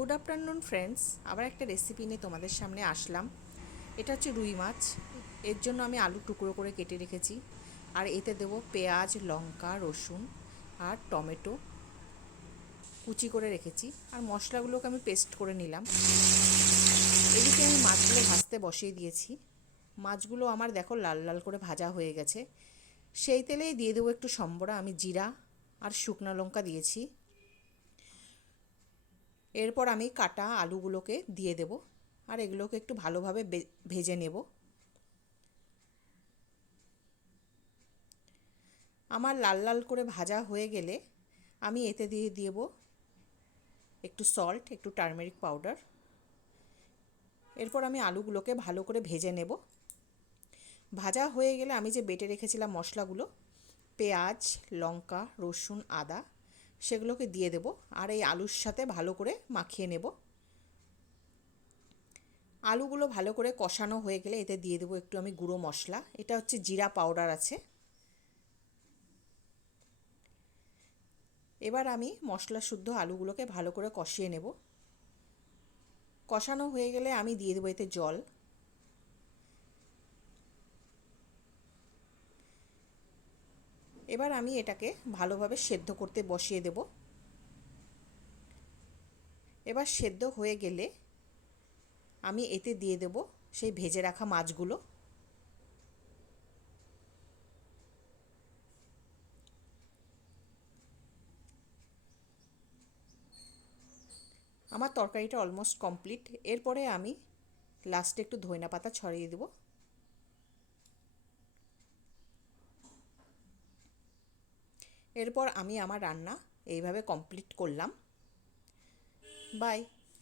Good afternoon friends, আবার একটা recipe নিয়ে তোমাদের সামনে আসলাম। এটা হচ্ছে রুই মাছ। এর জন্য আমি আলু টুকরো করে কেটে রেখেছি, আর এতে দেবো পেঁয়াজ, লঙ্কা, রসুন আর টমেটো কুচি করে রেখেছি, আর মশলাগুলোকে আমি পেস্ট করে নিলাম। এদিকে আমি মাছগুলো ভাজতে বসিয়ে দিয়েছি। মাছগুলো আমার দেখো লাল লাল করে ভাজা হয়ে গেছে। সেই তেলেই দিয়ে দেবো একটু সম্বরা, আমি জিরা আর শুকনো লঙ্কা দিয়েছি। এরপর আমি কাটা আলুগুলোকে দিয়ে দেব, আর এগুলোকে একটু ভালোভাবে ভেজে নেব। আমার লাল লাল করে ভাজা হয়ে গেলে আমি এতে দিয়ে দেব একটু সল্ট, একটু টারমেরিক পাউডার। এরপর আমি আলুগুলোকে ভালো করে ভেজে নেব। ভাজা হয়ে গেলে আমি যে বেটে রেখেছিলাম মশলাগুলো, পেঁয়াজ, লঙ্কা, রসুন, আদা, সেগুলোকে দিয়ে দেব, আর এই আলুর সাথে ভালো করে মাখিয়ে নেব। আলুগুলো ভালো করে কষানো হয়ে গেলে এতে দিয়ে দেবো একটু আমি গুঁড়ো মশলা, এটা হচ্ছে জিরা পাউডার আছে। এবার আমি মশলা শুদ্ধ আলুগুলোকে ভালো করে কষিয়ে নেব। কষানো হয়ে গেলে আমি দিয়ে দেবো এতে জল। এবার আমি এটাকে ভালোভাবে সেদ্ধ করতে বসিয়ে দেব। এবার সেদ্ধ হয়ে গেলে আমি এতে দিয়ে দেব সেই ভেজে রাখা মাছগুলো। আমার তরকারিটা অলমোস্ট কমপ্লিট। এরপরে আমি লাস্টে একটু ধনিয়া পাতা ছড়িয়ে দেব। এরপর আমি আমার রান্না এইভাবে কমপ্লিট করলাম। বাই।